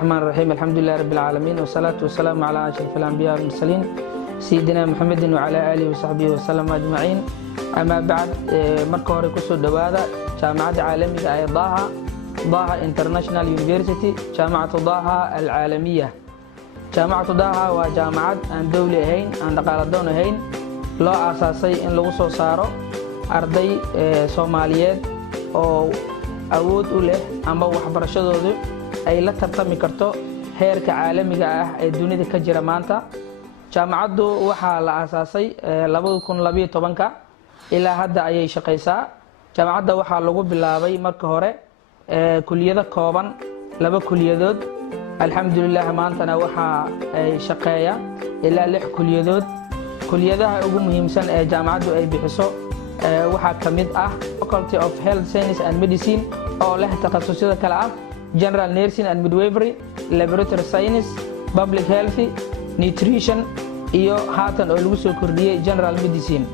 الرحمن الرحيم الحمد لله رب العالمين والصلاة والسلام على أشرف الأنبياء والمرسلين سيدنا محمد وعلى آله وصحبه وسلم أجمعين. أما بعد marka hore kusoo dhawaada jaamacadda caalamiga ee Daha International University jaamacadda Daha العالمية. jaamacadda Daha waa jaamacad aan dawli ahayn aan dhaqaale doon ahayn loo aasaasay in lagu soo saaro arday Soomaaliyeed oo awood u leh ama waxbarashadoodu ay la tartami karto heerka caalamiga ah ee dunida ka jira maanta. jaamacaddu waxaa la aasaasay 2012 ilaa hadda ayay shaqeysaa. jaamacadda waxaa lagu bilaabay marka hore kuliyado kooban 2 kuliyadood. alxamdulillah maantana waxaa ay shaqeeya ilaa 6 kuliyadood. kuliyadaha ugu muhiimsan ee jaamacaddu ay bixiso waxaa kamid ah Faculty of Health Science and Medicine oo leh takhasusyada kala ah General Nursing and Midwifery, Laboratory Science, Public Health, Nutrition iyo haatan oo lagu soo kordhiyay General Medicine.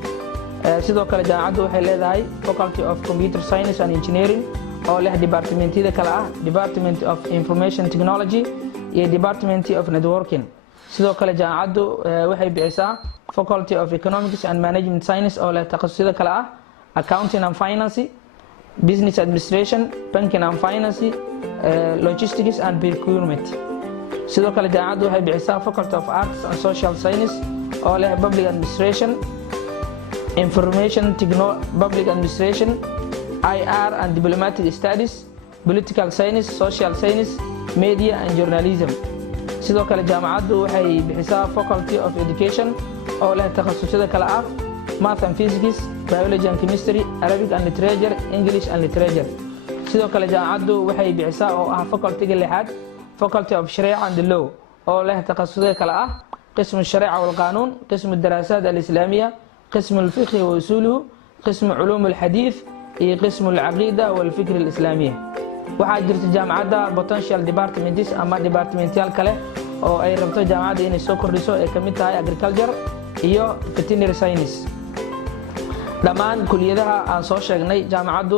sidoo kale jaamacaddu waxay leedahay Faculty of Computer Science and Engineering oo leh departmentida kala ah Department of Information Technology iyo Department of Networking. sidoo kale jaamacaddu waxay bixisaa Faculty of Economics and Management Science oo leh takhasusyada kala ah Accounting and Finance, Business Administration, Banking and Finance, Logistics and Procurement. sidoo kale jaamacaddu waxay bixisaa Faculty of Arts and Social Science oo leh Public Administration, Information Technology, Public Administration, IR and Diplomatic Studies, Political Science, Social Science, Media and Journalism. sidoo kale jaamacaddu waxay bixisaa Faculty of Education oo leh takhasusyada kala ah Math and Physics, Biology and Chemistry, Arabic and Literature, English and Literature. sidoo kale jaamacaddu waxay bixisaa oo ah faculty-ga lixaad Faculty of Sharia and Law oo leh takhasusyada kala ah قسم الشريعة والقانون, قسم الدراسات الإسلامية, قسم الفقه وأصوله, قسم علوم الحديث, قسم العقيدة والفكر الإسلامية. waxaa jirta jaamacadda potential departments ama departmental kale oo ay rabto jaamacadda inay soo kordhiso ee kamid tahay agriculture iyo veterinary science. dhammaan kuliyadaha aan soo sheegnay jaamacaddu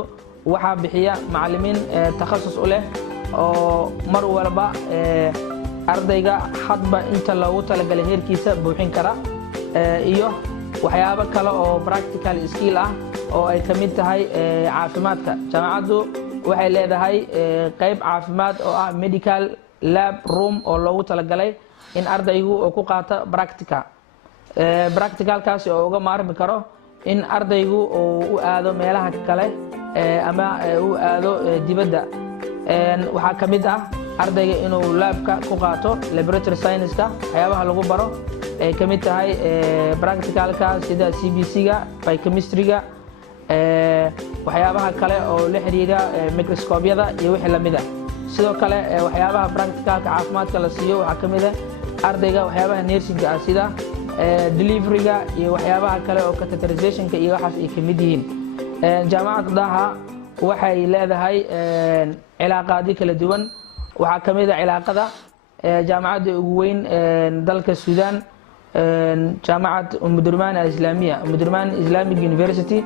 waxaa bixiya macallimiin takhasus u leh oo mar walba ardayga hadba inta loogu talagalay heerkiisa buuxin kara iyo waxyaabo kale oo practical skill ah oo ay kamid tahay caafimaadka. jaamacaddu waxay leedahay qayb caafimaad oo ah medical lab room oo loogu talagalay in ardaygu uu ku qaato practicalkaasi oo uga maarmi karo in ardaygu uu u aado meelaha kale ama u aado dibadda. waxaa kamid ah ardayga inuu labka ku qaato laboratory science-ka waxyaabaha lagu baro ay kamid tahay practicalka sida CBC-ga, biochemistry-ga, waxyaabaha kale oo la xiriira microscope-yada iyo wixii lamid ah. sidoo kale waxyaabaha practicalka caafimaadka la siiyo waxaa kamid ah ardayga waxyaabaha nursing-ga ah sida delivery-ga iyo waxyaabaha kale oo catheterization-ka iyo waxaas ay kamid yihiin. jaamacadda Daha waxay leedahay cilaaqaadyo kala duwan. waxaa kamid ah cilaaqada jaamacadda ugu weyn dalka Suudaan, jaamacad Umdurman al-Islamiya, Umdurman Islamic University.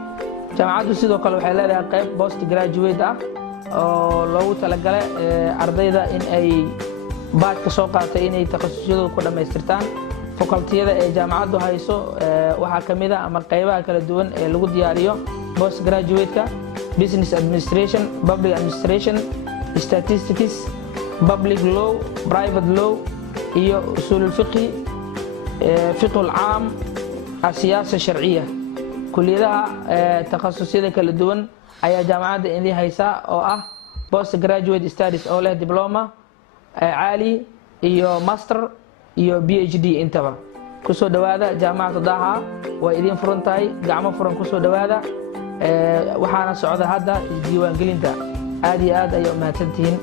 jaamacaddu sidoo kale waxay leedahay qayb post graduate ah oo loogu talagalay ardayda in ay baad ka soo qaatay inay takhasusyadooda ku dhamaystirtaan. faculty-yada ee jaamacaddu hayso waxaa kamid ah ama qaybaha kala duwan ee lagu diyaariyo post graduate-ka Business Administration, Public Administration, Statistics, Public Law, Private Law iyo Usul al-Fiqh, Fiqh al-Aam, Siyaasa Sharciya. kuliyadaha takhasusyada kala duwan ayaa jaamacadda idin haysa oo ah post graduate studies oo leh diploma caali iyo master iyo PhD intaba. kusoo dhawaada jaamacadda Daha way idin furan tahay gacmo furan kusoo dhawaada. waxaana socda hadda isdiiwaangelinta. aad iyo aad ayay u mahadsantihiin.